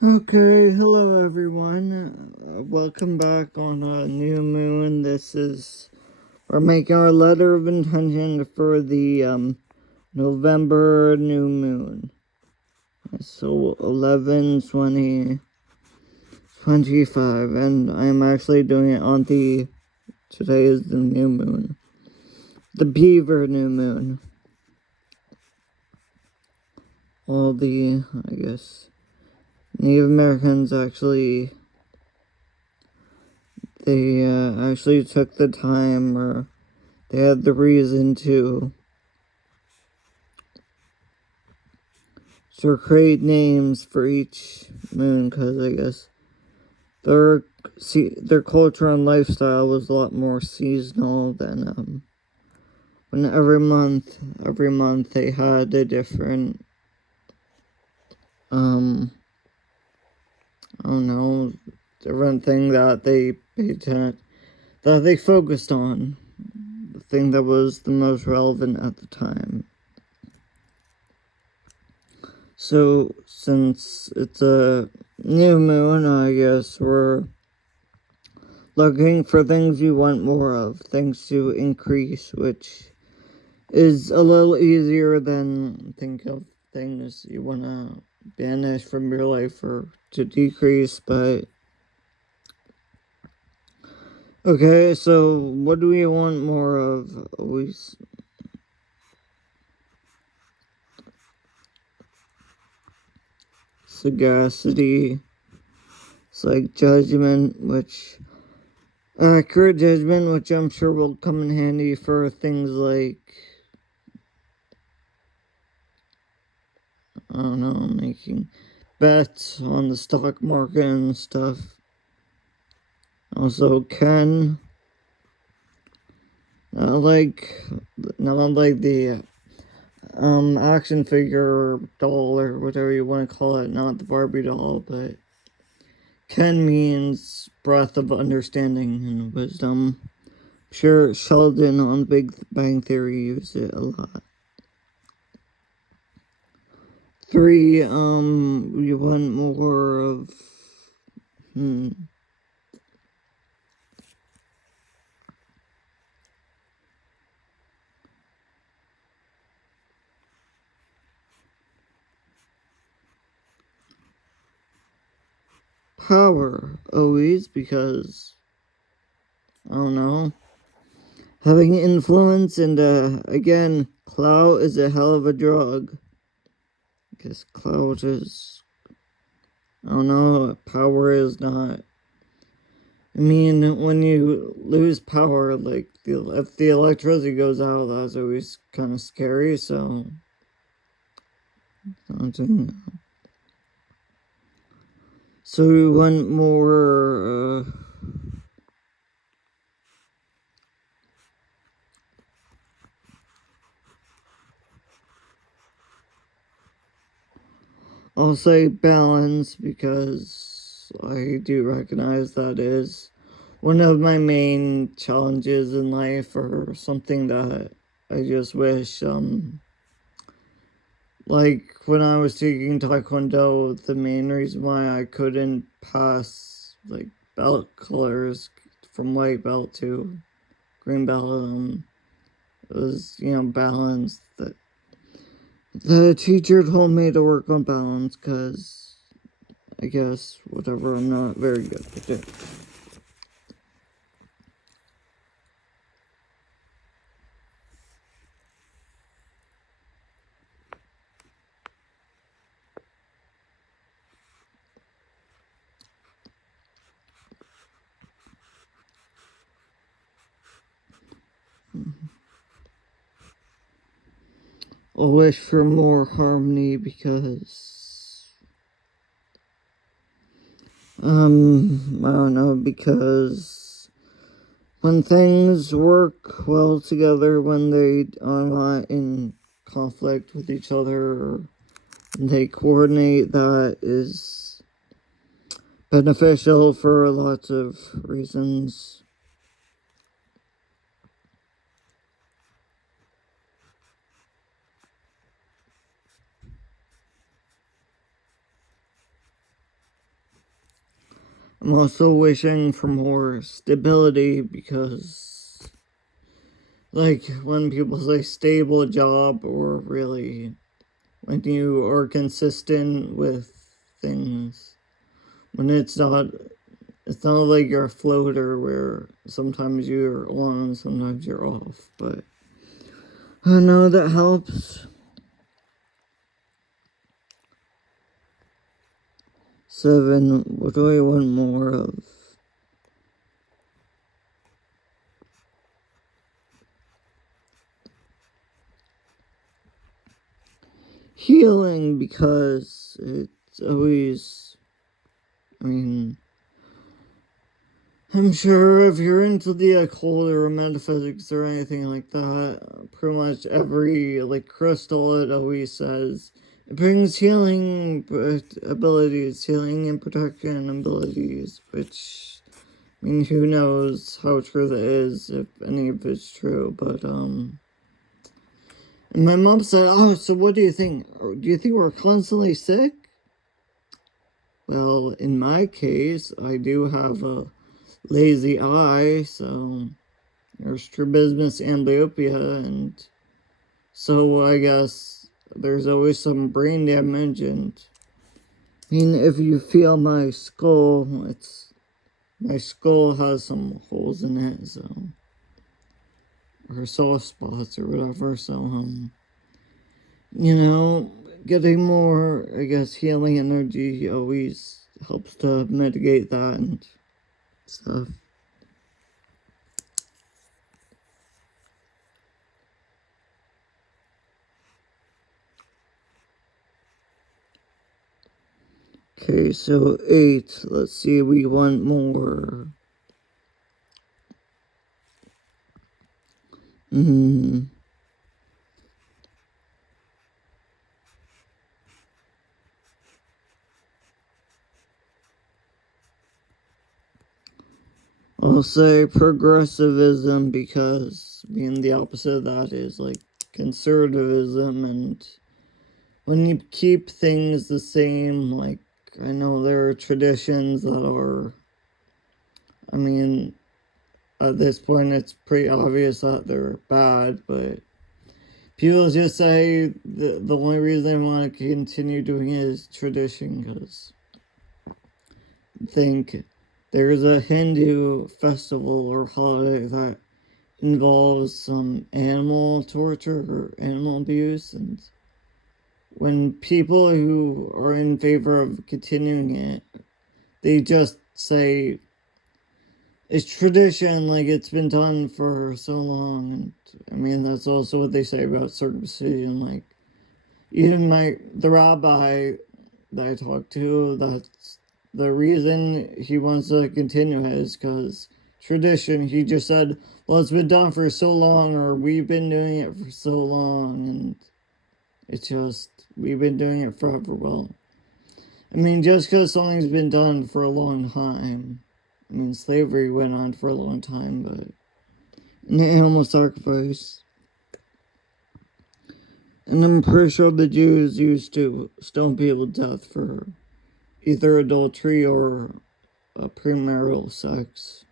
Okay, hello everyone. Welcome back on a new moon. We're making our letter of intention for the November new moon. So 11/20/25, and I'm actually doing it on today is the new moon. The Beaver new moon. All the, I guess, Native Americans actually took the time, or they had the reason to create names for each moon, because I guess their culture and lifestyle was a lot more seasonal than when every month they had a different I don't know, different thing that they focused on, the thing that was the most relevant at the time. So, since it's a new moon, I guess we're looking for things you want more of, things to increase, which is a little easier than think of things you want to banish from your life or to decrease. But okay, so what do we want more of? Always sagacity. It's like judgment, which accurate judgment, which I'm sure will come in handy for things like, I don't know, making bets on the stock market and stuff. Also, Ken, not like the action figure doll or whatever you want to call it, not the Barbie doll, but Ken means breath of understanding and wisdom. I'm sure Sheldon on Big Bang Theory used it a lot. 3, we want more of, power, always, because, I don't know, having influence, and, again, clout is a hell of a drug. Because clout is, I don't know, power is not. I mean, when you lose power, like, if the electricity goes out, that's always kind of scary, so. So we want more, I'll say balance, because I do recognize that is one of my main challenges in life, or something that I just wish, like when I was taking Taekwondo, the main reason why I couldn't pass like belt colors from white belt to green belt, it was, balance. That the teacher told me to work on balance, because I guess, whatever, I'm not very good at it. I'll wish for more harmony, because, I don't know, because when things work well together, when they are not in conflict with each other, or they coordinate, that is beneficial for lots of reasons. I'm also wishing for more stability because, like, when people say stable job, or really when you are consistent with things, when it's not like you're a floater where sometimes you're on, sometimes you're off, but I know that helps. 7, what do I want more of? Healing, because it's always, I mean, I'm sure if you're into the occult or metaphysics or anything like that, pretty much every, like, crystal, it always says it brings healing abilities, healing and protection abilities, which, I mean, who knows how true that is, if any of it's true, but, and my mom said, oh, so what do you think? Do you think we're constantly sick? Well, in my case, I do have a lazy eye, so there's strabismus amblyopia, and so I guess there's always some brain damage. And I mean, if you feel my skull, my skull has some holes in it, so, or soft spots or whatever, so you know, getting more, I guess, healing energy always helps to mitigate that and stuff. Okay, so 8. Let's see, we want more. I'll say progressivism, because being the opposite of that is like conservatism, and when you keep things the same, like, I know there are traditions that are, I mean, at this point it's pretty obvious that they're bad, but people just say the only reason they want to continue doing it is tradition, because think there's a Hindu festival or holiday that involves some animal torture or animal abuse, and when people who are in favor of continuing it, they just say it's tradition, like it's been done for so long. And I mean, that's also what they say about circumcision. Like, even the rabbi that I talked to, that's the reason he wants to continue it is because tradition. He just said, well, it's been done for so long, or we've been doing it for so long, and it's just, we've been doing it forever. Well, I mean, just because something's been done for a long time, I mean, slavery went on for a long time, but and the animal sacrifice. And I'm pretty sure the Jews used to stone people to death for either adultery or premarital sex.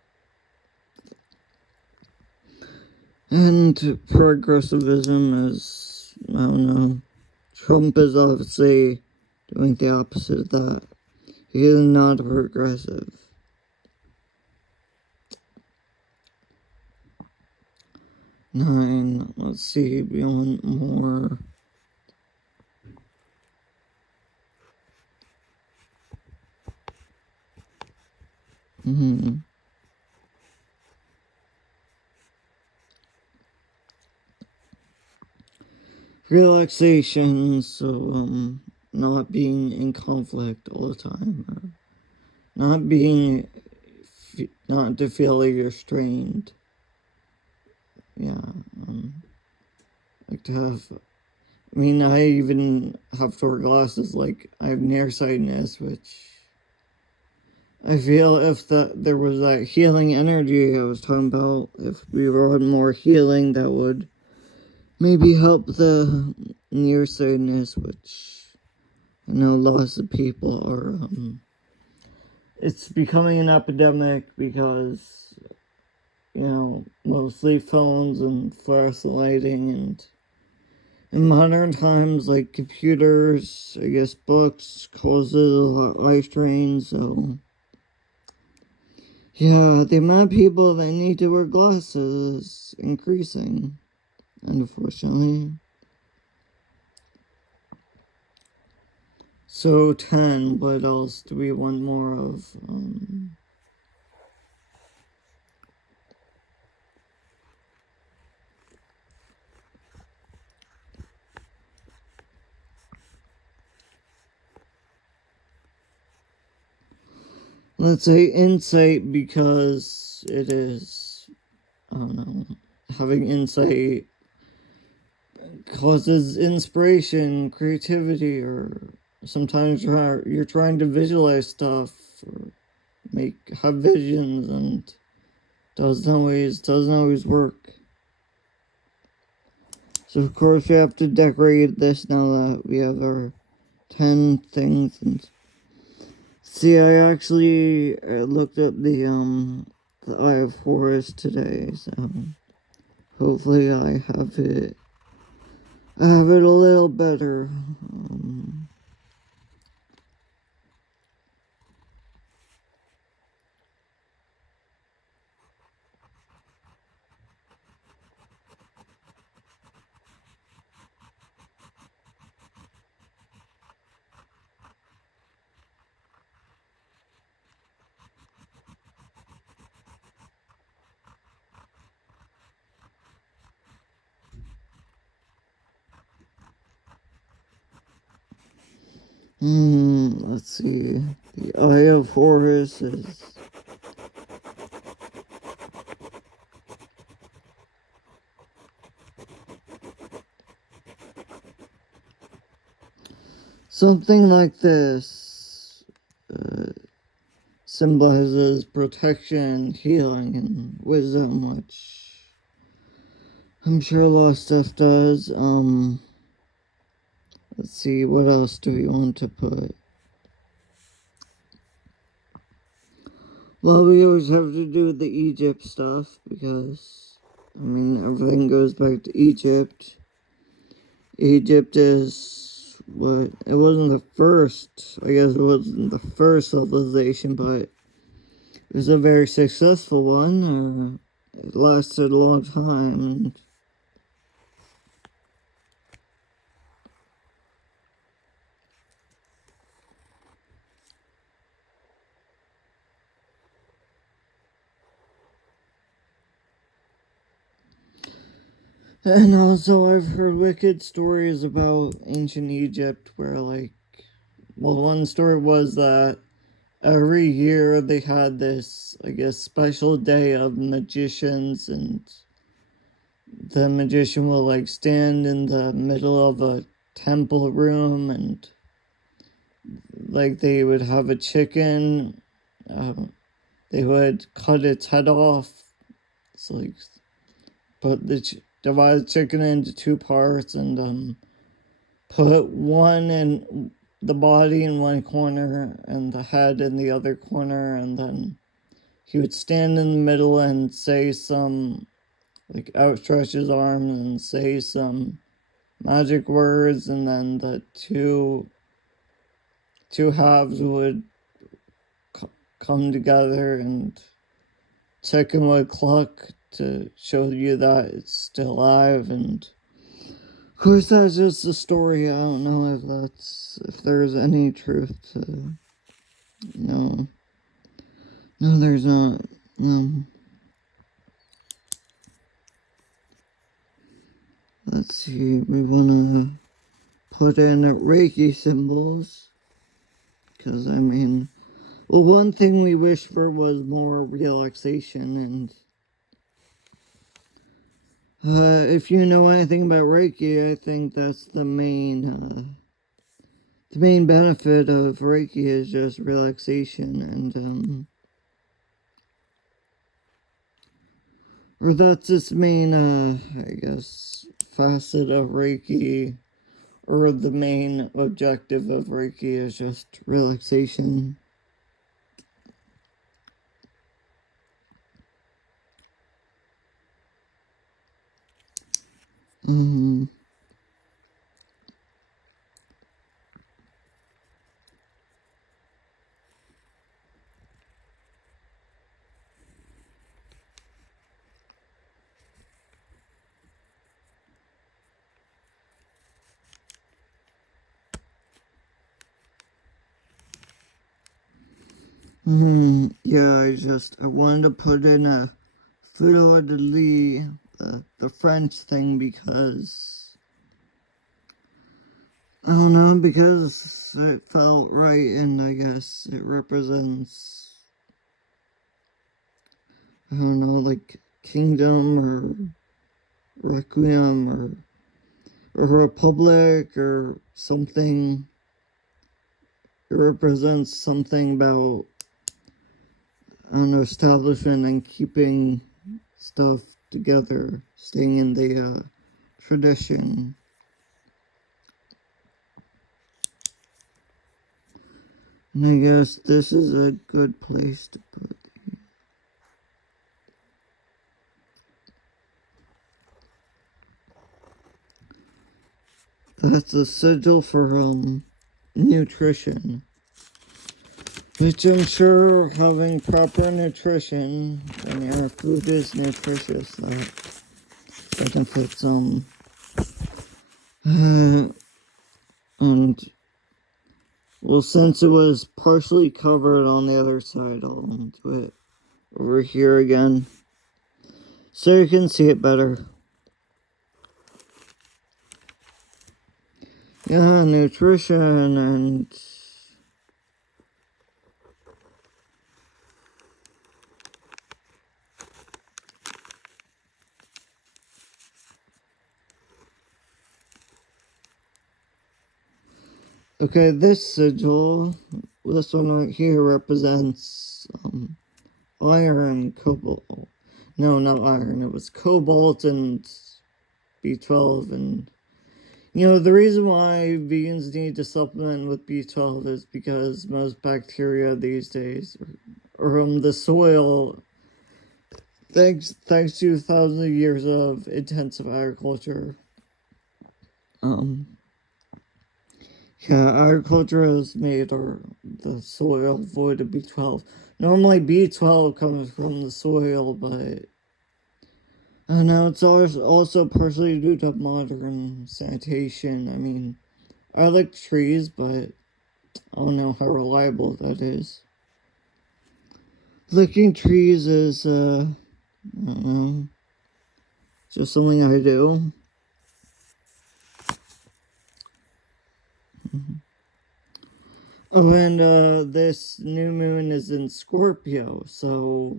And progressivism is, I don't know, Trump is obviously doing the opposite of that. He is not progressive. 9, let's see, we want more. Relaxation, so not being in conflict all the time, or not to feel like you're strained. Yeah, like to have, I mean, I even have to wear glasses, like I have nearsightedness, which I feel if there was that healing energy I was talking about, if we were on more healing, that would maybe help the nearsightedness, which I know lots of people are it's becoming an epidemic because, mostly phones and fluorescent lighting, and in modern times, like computers, I guess books, causes a lot eye strain, so yeah, the amount of people that need to wear glasses is increasing, unfortunately. So 10, what else do we want more of? Let's say insight, because it is, I don't know, having insight causes inspiration, creativity, or sometimes you're trying to visualize stuff or have visions, and doesn't always work. So of course we have to decorate this now that we have our 10 things. And see, I actually looked up the Eye of Horus today, so hopefully I have it a little better. Let's see. The Eye of Horus is something like this. Symbolizes protection, healing, and wisdom, which I'm sure a lot of stuff does. Let's see, what else do we want to put? Well, we always have to do the Egypt stuff, because, everything goes back to Egypt. Egypt is it wasn't the first, I guess it wasn't the first civilization, but it was a very successful one. It lasted a long time. And also, I've heard wicked stories about ancient Egypt where, one story was that every year they had this, I guess, special day of magicians, and the magician will, stand in the middle of a temple room, and, they would have a chicken, they would cut its head off. It's divide the chicken into two parts, and put one in the body in one corner and the head in the other corner, and then he would stand in the middle and say some, outstretch his arms and say some magic words, and then the two halves would come together, and chicken would cluck to show you that it's still alive. And of course, that's just a story. I don't know if there's any truth to. No, there's not. Let's see. We wanna put in Reiki symbols, because one thing we wish for was more relaxation, and if you know anything about Reiki, I think that's the main benefit of Reiki is just relaxation, and or that's its main, I guess, facet of Reiki, or the main objective of Reiki is just relaxation. Mm-hmm. Yeah, I wanted to put in a fleur de lis, the French thing, because I don't know, because it felt right, and I guess it represents, I don't know, like kingdom or requiem or republic or something. It represents something about an establishment and keeping stuff together, staying in the tradition. And I guess this is a good place to put. That's a sigil for nutrition, which I'm sure having proper nutrition when your food is nutritious, that benefits and well, since it was partially covered on the other side, I'll do it over here again so you can see it better. Yeah, nutrition and okay, this sigil, this one right here represents iron, cobalt. No, not iron. It was cobalt and B12. And, the reason why vegans need to supplement with B12 is because most bacteria these days are from the soil, thanks to thousands of years of intensive agriculture. Yeah, agriculture has made the soil void of B12. Normally, B12 comes from the soil, but I know it's also partially due to modern sanitation. I mean, I like trees, but I don't know how reliable that is. Licking trees is, I don't know, just something I do. Oh, and this new moon is in Scorpio, so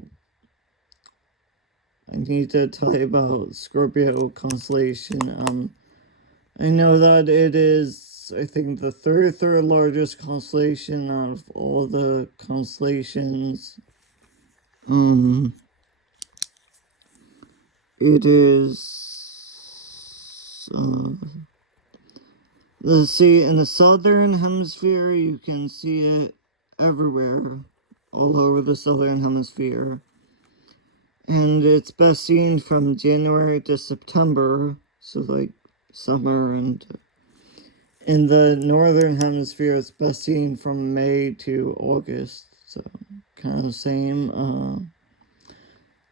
I need to tell you about Scorpio constellation. I know that it is, I think, the third largest constellation out of all the constellations. It is, let's see, in the southern hemisphere, you can see it everywhere, all over the southern hemisphere. And it's best seen from January to September, so like summer, and in the northern hemisphere, it's best seen from May to August. So kind of the same.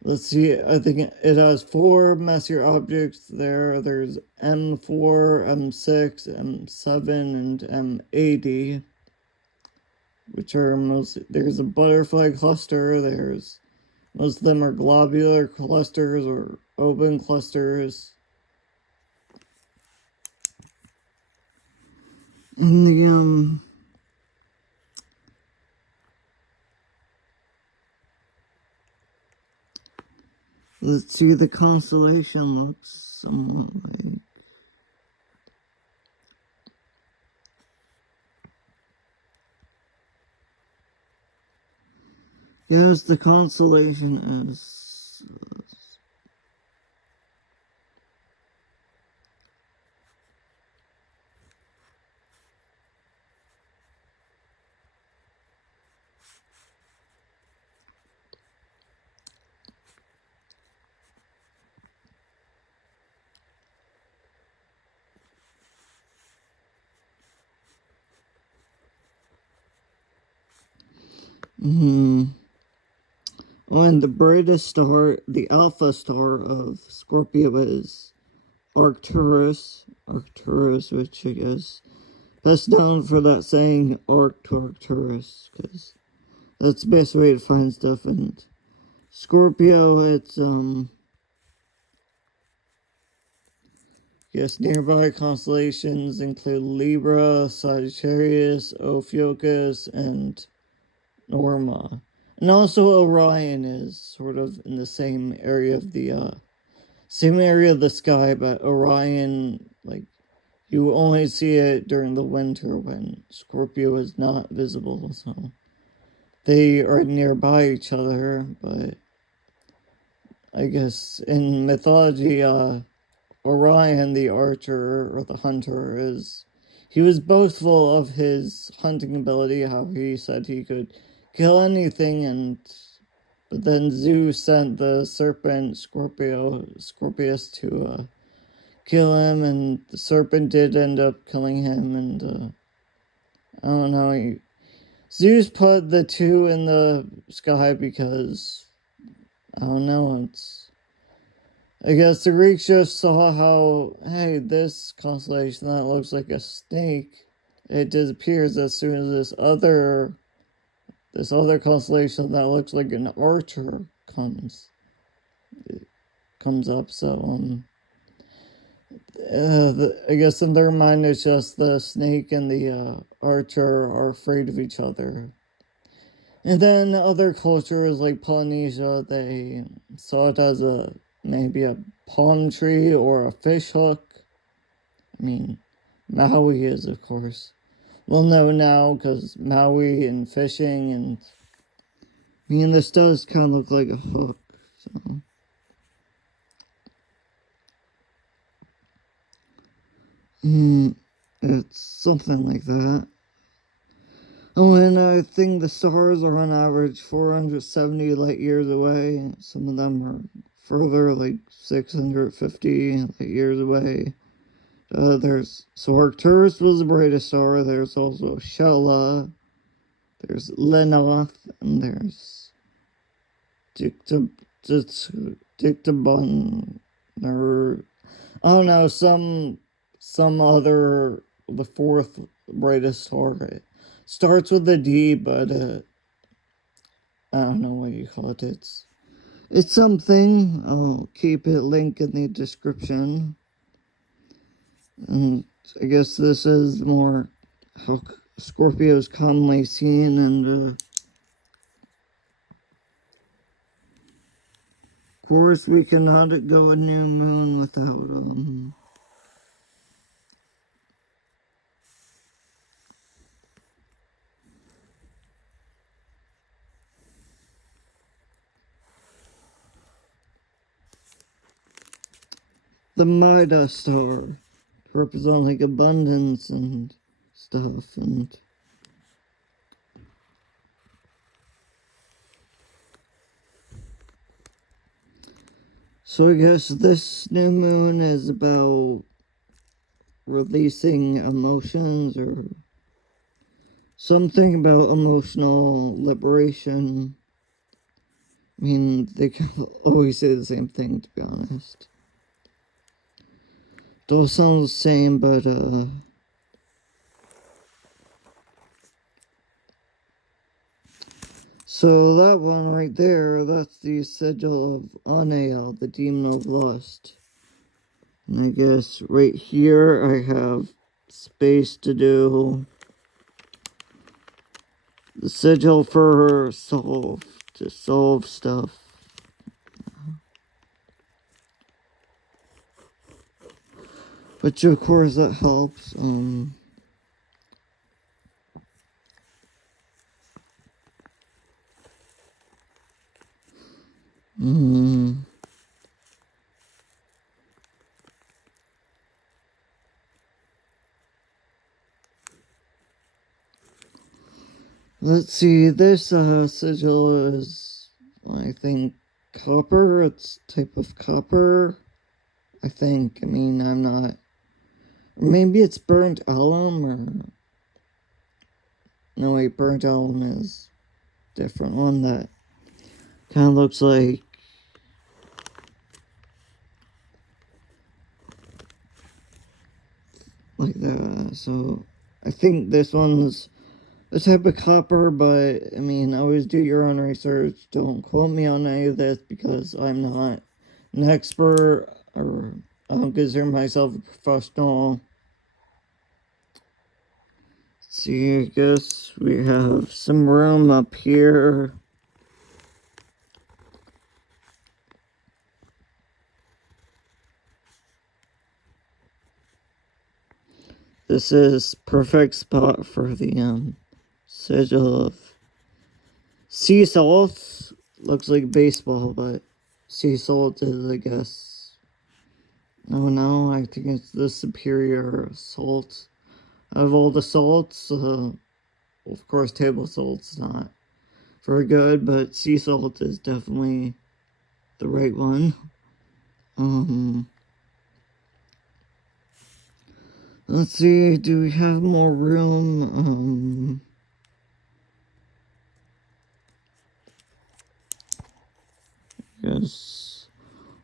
Let's see, I think it has 4 Messier objects there. There's M4, M6, M7, and M80, which are there's a butterfly cluster. Most of them are globular clusters or open clusters. And let's see, the constellation looks somewhat like, yes, the constellation is, And the brightest star, the alpha star of Scorpio is Arcturus. Arcturus, which I guess best known for that saying Arc to Arcturus, because that's the best way to find stuff. And Scorpio, it's yes, nearby constellations include Libra, Sagittarius, Ophiuchus, and Norma. And also Orion is sort of in the same area of the sky, but Orion, like, you only see it during the winter when Scorpio is not visible, so they are nearby each other. But I guess in mythology, Orion the archer or the hunter he was boastful of his hunting ability, how he said he could kill anything, but then Zeus sent the serpent Scorpius to kill him, and the serpent did end up killing him, and I don't know, Zeus put the two in the sky because, I don't know, I guess the Greeks just saw how, hey, this constellation that looks like a snake, it disappears as soon as this other constellation that looks like an archer comes up. So I guess in their mind it's just the snake and the archer are afraid of each other. And then other cultures like Polynesia, they saw it as maybe a palm tree or a fish hook. I mean, Maui is, of course, we'll know now because Maui and fishing, and I mean, this does kind of look like a hook, so. It's something like that. Oh, and I think the stars are on average 470 light years away. Some of them are further, like 650 light years away. So Arcturus was the brightest star. There's also Shella. There's Lenoth, and there's Dictabon, or I don't know, some other, the fourth brightest star. It starts with a D, but I don't know what you call it. It's something. I'll keep it linked in the description. And I guess this is more how Scorpio is commonly seen, and of course we cannot go a new moon without the Midas star, represent like abundance and stuff. And so I guess this new moon is about releasing emotions, or something about emotional liberation. I mean, they can always say the same thing, to be honest. It all sounds the same, but so that one right there, that's the sigil of Anael, the demon of lust. And I guess right here I have space to do the sigil for solve, to solve stuff. Which of course that helps. Let's see, this sigil is, I think, copper. It's type of copper, I think. I mean, I'm not, maybe it's burnt alum, or no, wait, burnt alum is different one that kind of looks like that. So I think this one's a type of copper, but I mean, always do your own research. Don't quote me on any of this because I'm not an expert, or I don't consider myself a professional. Let's see, I guess we have some room up here. This is perfect spot for the sigil of sea salt. Looks like baseball, but sea salt is, I guess. Oh no, I think it's the superior salt out of all the salts. Of course, table salt's not very good, but sea salt is definitely the right one. Let's see, do we have more room? Yes.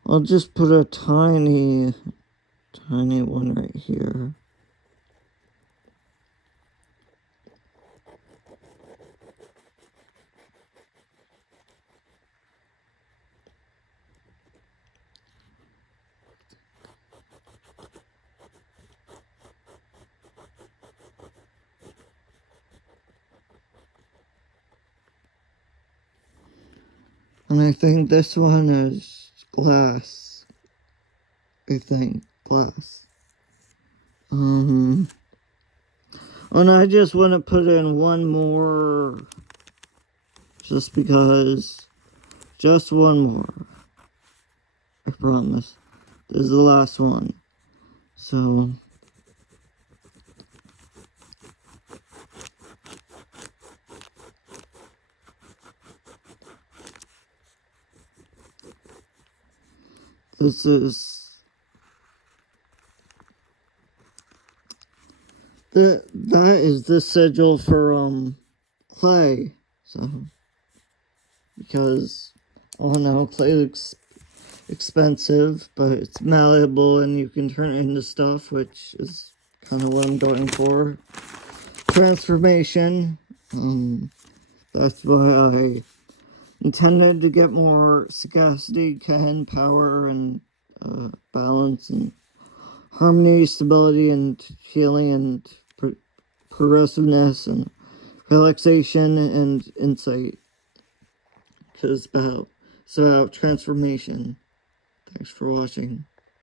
I'll just put a tiny one right here. And I think this one is glass. I think glass. And I just want to put in one more, just because, just one more. I promise. This is the last one. So this is that is the sigil for clay. So because I don't know, clay looks expensive, but it's malleable and you can turn it into stuff, which is kind of what I'm going for. Transformation. That's why I intended to get more sagacity, can, power, and balance, and harmony, stability, and healing, and progressiveness, and relaxation, and insight. Because it's about transformation. Thanks for watching.